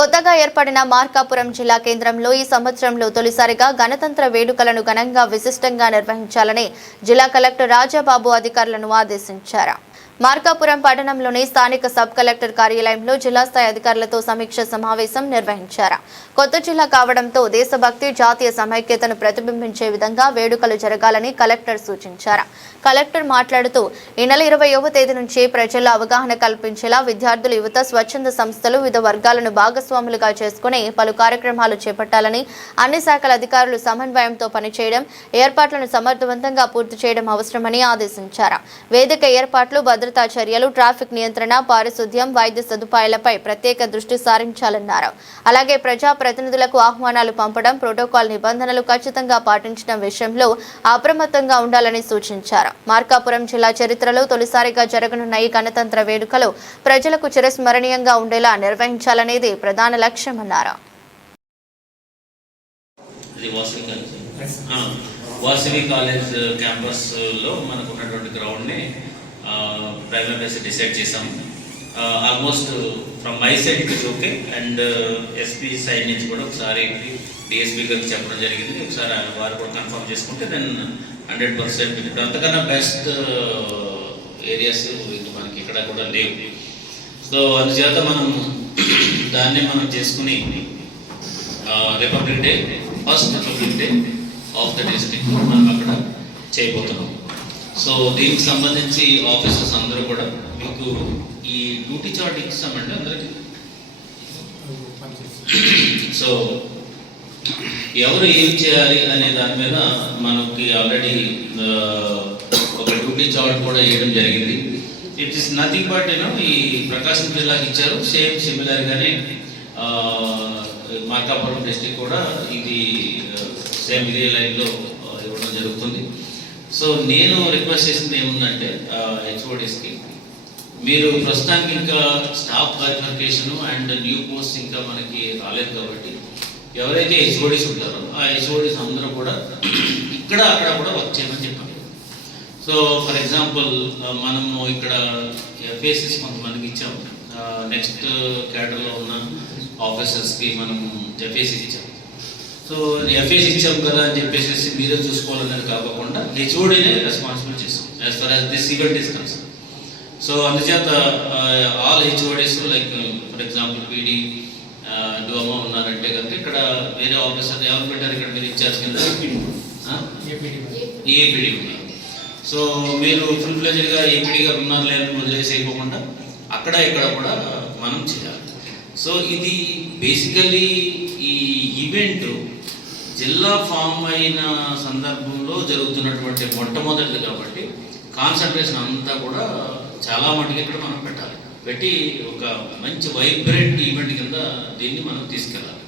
కొత్తగా ఏర్పడిన మార్కాపురం జిల్లా కేంద్రంలో ఈ సంవత్సరంలో తొలిసారిగా గణతంత్ర వేడుకలను ఘనంగా విశిష్టంగా నిర్వహించాలని జిల్లా కలెక్టర్ రాజాబాబు అధికారులను ఆదేశించారు. మార్కాపురం పట్టణంలోని స్థానిక సబ్ కలెక్టర్ కార్యాలయంలో జిల్లా స్థాయి అధికారులతో సమీక్ష సమావేశం నిర్వహించారు. కొత్త జిల్లా కావడంతో దేశభక్తి జాతీయ సమైక్యతను ప్రతిబింబించే విధంగా వేడుకలు జరగాలని కలెక్టర్ సూచించారు. కలెక్టర్ మాట్లాడుతూ ఈ నెల ఇరవైవ తేదీ నుంచి ప్రజల్లో అవగాహన కల్పించేలా విద్యార్థులు యువత స్వచ్ఛంద సంస్థలు వివిధ వర్గాలను భాగస్వాములుగా చేసుకుని పలు కార్యక్రమాలు చేపట్టాలని అన్ని శాఖల అధికారులు సమన్వయంతో పనిచేయడం ఏర్పాట్లను సమర్థవంతంగా పూర్తి చేయడం అవసరమని ఆదేశించారు. వేదిక ఏర్పాట్లు భద్రత చర్యలు ట్రాఫిక్ నియంత్రణ పారిశుద్ధ్యం వైద్య సదుపాయాలపై ప్రత్యేక దృష్టి సారించాలన్నారు. అలాగే ప్రజా ప్రతినిధులకు ఆహ్వానాలు పంపడం ప్రోటోకాల్ నిబంధనలు ఖచ్చితంగా పాటించడం విషయంలో అప్రమత్తంగా ఉండాలని సూచించారు. మార్కాపురం జిల్లా చరిత్రలో తొలిసారిగా జరగనున్న ఈ గణతంత్ర వేడుకలు ప్రజలకు చిరస్మరణీయంగా ఉండేలా నిర్వహించాలనేది ప్రధాన లక్ష్యమన్నారు. వాసవి కాలేజ్. క్యాంపస్లో మనకు ఉన్నటువంటి గ్రౌండ్ని ని బేస్ డిసైడ్ చేసాము almost from my side it is okay. And S P side నుంచి కూడా ఒకసారి డిఎస్పీ గారికి చెప్పడం జరిగింది. ఒకసారి వారు కూడా కన్ఫర్మ్ చేసుకుంటే దెన్ హండ్రెడ్ పర్సెంట్ ఇప్పుడు అంతకన్నా బెస్ట్ ఏరియాస్ మనకి ఇక్కడ కూడా లేవు. సో అందుచేత మనం దాన్నే మనం చేసుకుని Republic Day first Republic Day of the district మనం అక్కడ చేయబోతున్నాం. సో దీనికి సంబంధించి ఆఫీసర్స్ అందరూ కూడా మీకు ఈ డ్యూటీ చార్ట్ ఇస్తామండి అందరికి? సో ఎవరు ఏం చేయాలి అనే దాని మీద మనకి ఆల్రెడీ ఒక డ్యూటీ చార్ట్ కూడా వేయడం జరిగింది. It is nothing but you know ఈ ప్రకాశం జిల్లాకి ఇచ్చారు. సేమ్ సిమిలర్ గానే మార్కాపురం డిస్టిక్ కూడా ఇది సేమ్ ఇదే లైన్లో ఇవ్వడం జరుగుతుంది. సో నేను రిక్వెస్ట్ చేసింది ఏముందంటే హెచ్ఓడిస్కి మీరు ప్రస్తుతానికి ఇంకా staff verification and new post ఇంకా మనకి రాలేదు కాబట్టి ఎవరైతే హెచ్ఓడిస్ ఉంటారో ఆ హెచ్ఓడిస్ అందరూ కూడా ఇక్కడ అక్కడ కూడా వర్క్ చేయమని చెప్పండి. సో ఫర్ ఎగ్జాంపుల్ మనము ఇక్కడ ఎఫ్ఏసిస్ కొంతమందికి ఇచ్చాం నెక్స్ట్ క్యాడర్లో ఉన్న ఆఫీసర్స్కి మనం ఎఫ్ఏసి ఇచ్చాము. సో ఎఫ్ఏస్ ఇచ్చాం కదా అని చెప్పేసి మీరే చూసుకోవాలనేది కాకుండా హెచ్ఓడినే రెస్పాన్సిబుల్ చేస్తాం as far as this event is concern so అందుచేత all HODs like for example P D డోమా ఉన్నారంటే కనుక ఇక్కడ వేరే ఆఫీసర్ ఎవరు పెట్టారు ఇక్కడ మీరు ఇన్ఛార్జ్ కింద? ఏపీడీ ఉన్నారు సో మీరు ఫుల్ ఫ్లెజ్డ్గా ఏపీడీ గారు ఉన్నారు లేదని వదిలేసేయకుండా అక్కడ ఇక్కడ కూడా మనం చేయాలి. సో ఇది బేసికల్లీ ఈ ఈవెంట్ జిల్లా ఫామ్ అయిన సందర్భంలో జరుగుతున్నటువంటి మొట్టమొదటిది కాబట్టి కాన్సన్ట్రేషన్ అంతా కూడా చాలా మటుకు ఇక్కడ మనం పెట్టాలి. పెట్టి ఒక మంచి వైబ్రెంట్ ఈవెంట్ కింద దీన్ని మనం తీసుకెళ్ళాలి.